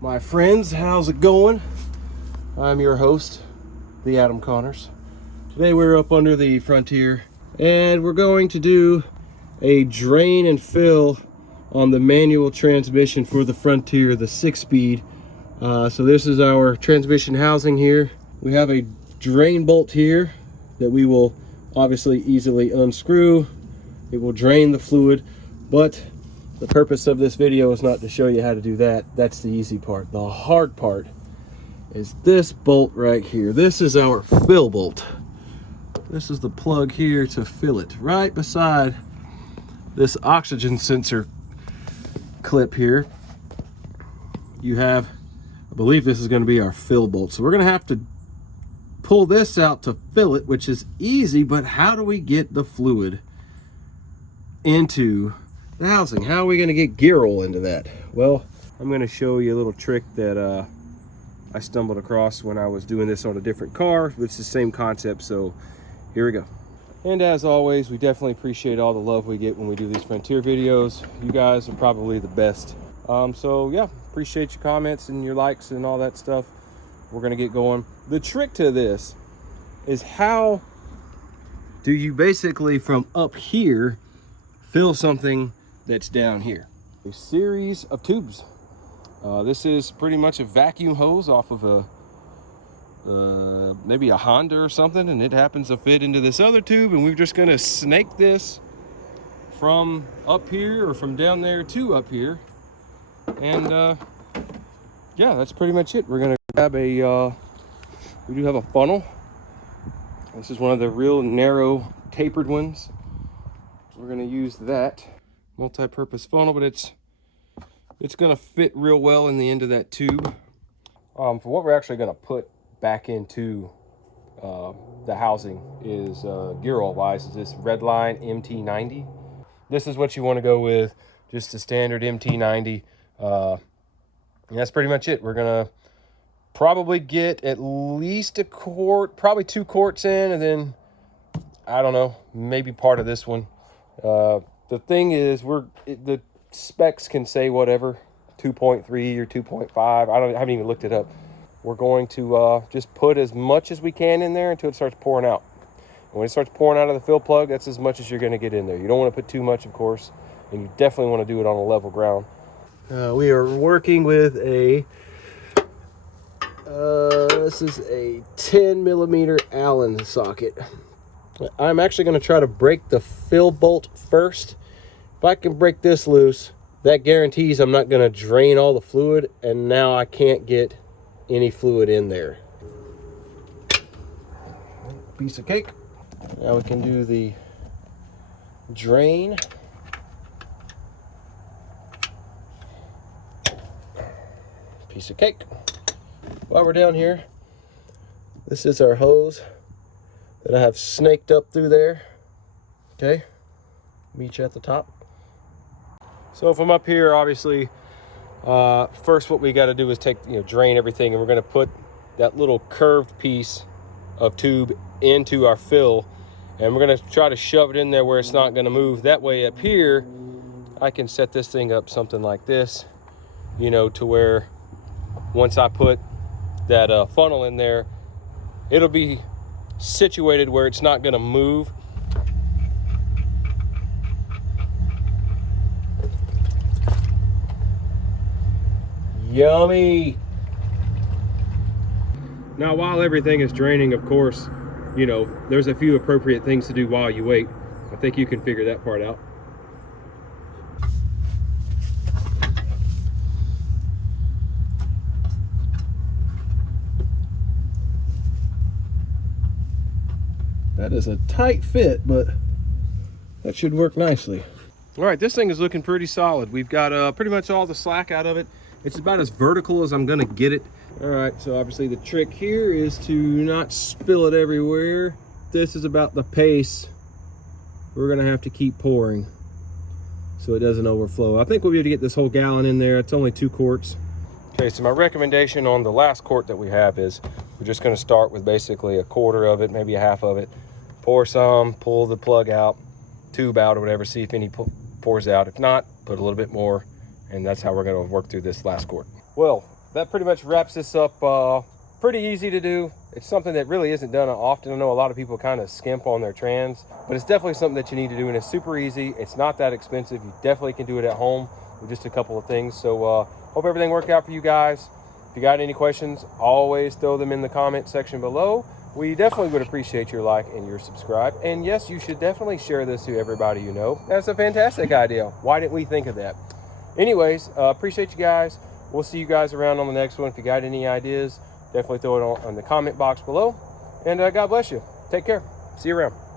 My friends, how's it going? I'm your host, the Adam Connors. Today we're up under the Frontier and we're going to do a drain and fill on the manual transmission for the Frontier, the 6-speed. So this is our transmission housing here. We have a drain bolt here that we will obviously easily unscrew. It will drain the fluid, but the purpose of this video is not to show you how to do that. That's the easy part. The hard part is this bolt right here. This is our fill bolt. This is the plug here to fill it right beside this oxygen sensor clip here. You have, I believe this is going to be our fill bolt. So we're going to have to pull this out to fill it, which is easy, but how do we get the fluid into the housing? How are we going to get gear roll into that? Well, I'm going to show you a little trick that I stumbled across when I was doing this on a different car. It's the same concept, so here we go. And as always, we definitely appreciate all the love we get when we do these Frontier videos. You guys are probably the best. So yeah, appreciate your comments and your likes and all that stuff. We're going to get going. The trick to this is, how do you basically from up here fill something that's down here? A series of tubes. This is pretty much a vacuum hose off of a maybe a Honda or something, and it happens to fit into this other tube, and we're just going to snake this from up here or from down there to up here. And yeah, that's pretty much it. We're going to grab a we do have a funnel. This is one of the real narrow tapered ones. We're going to use that multi-purpose funnel, but it's going to fit real well in the end of that tube. For what we're actually going to put back into the housing is gear oil wise is this Redline MT90. This is what you want to go with, just a standard MT90. And that's pretty much it. We're going to probably get at least a quart, probably 2 quarts in, and then I don't know, maybe part of this one. The thing is, the specs can say whatever, 2.3 or 2.5. I haven't even looked it up. We're going to just put as much as we can in there until it starts pouring out. And when it starts pouring out of the fill plug, that's as much as you're going to get in there. You don't want to put too much, of course, and you definitely want to do it on a level ground. We are working with a this is a 10mm Allen socket. I'm actually going to try to break the fill bolt first. If I can break this loose, that guarantees I'm not going to drain all the fluid, and now I can't get any fluid in there. Piece of cake. Now we can do the drain. Piece of cake. While we're down here, this is our hose that I have snaked up through there. Okay, meet you at the top. So from up here, obviously, first what we got to do is drain everything, and we're going to put that little curved piece of tube into our fill, and we're going to try to shove it in there where it's not going to move. That way up here, I can set this thing up something like this, to where once I put that funnel in there, it'll be situated where it's not going to move. Yummy. Now, while everything is draining, of course, there's a few appropriate things to do while you wait. I think you can figure that part out. That is a tight fit, but that should work nicely. All right, this thing is looking pretty solid. We've got pretty much all the slack out of it. It's about as vertical as I'm gonna get it. All right, so obviously the trick here is to not spill it everywhere. This is about the pace we're gonna have to keep pouring so it doesn't overflow. I think we'll be able to get this whole gallon in there. It's only 2 quarts. Okay, so my recommendation on the last quart that we have is we're just gonna start with basically a quarter of it, maybe a half of it. Pour some, pull the plug out, tube out or whatever, see if any pours out. If not, put a little bit more, and that's how we're gonna work through this last quart. Well, that pretty much wraps this up. Pretty easy to do. It's something that really isn't done often. I know a lot of people kind of skimp on their trans, but it's definitely something that you need to do, and it's super easy. It's not that expensive. You definitely can do it at home with just a couple of things. So hope everything worked out for you guys. If you got any questions, always throw them in the comment section below. We definitely would appreciate your like and your subscribe. And yes, you should definitely share this to everybody you know. That's a fantastic idea. Why didn't we think of that? Anyways, appreciate you guys. We'll see you guys around on the next one. If you got any ideas, definitely throw it on the comment box below. And God bless you. Take care. See you around.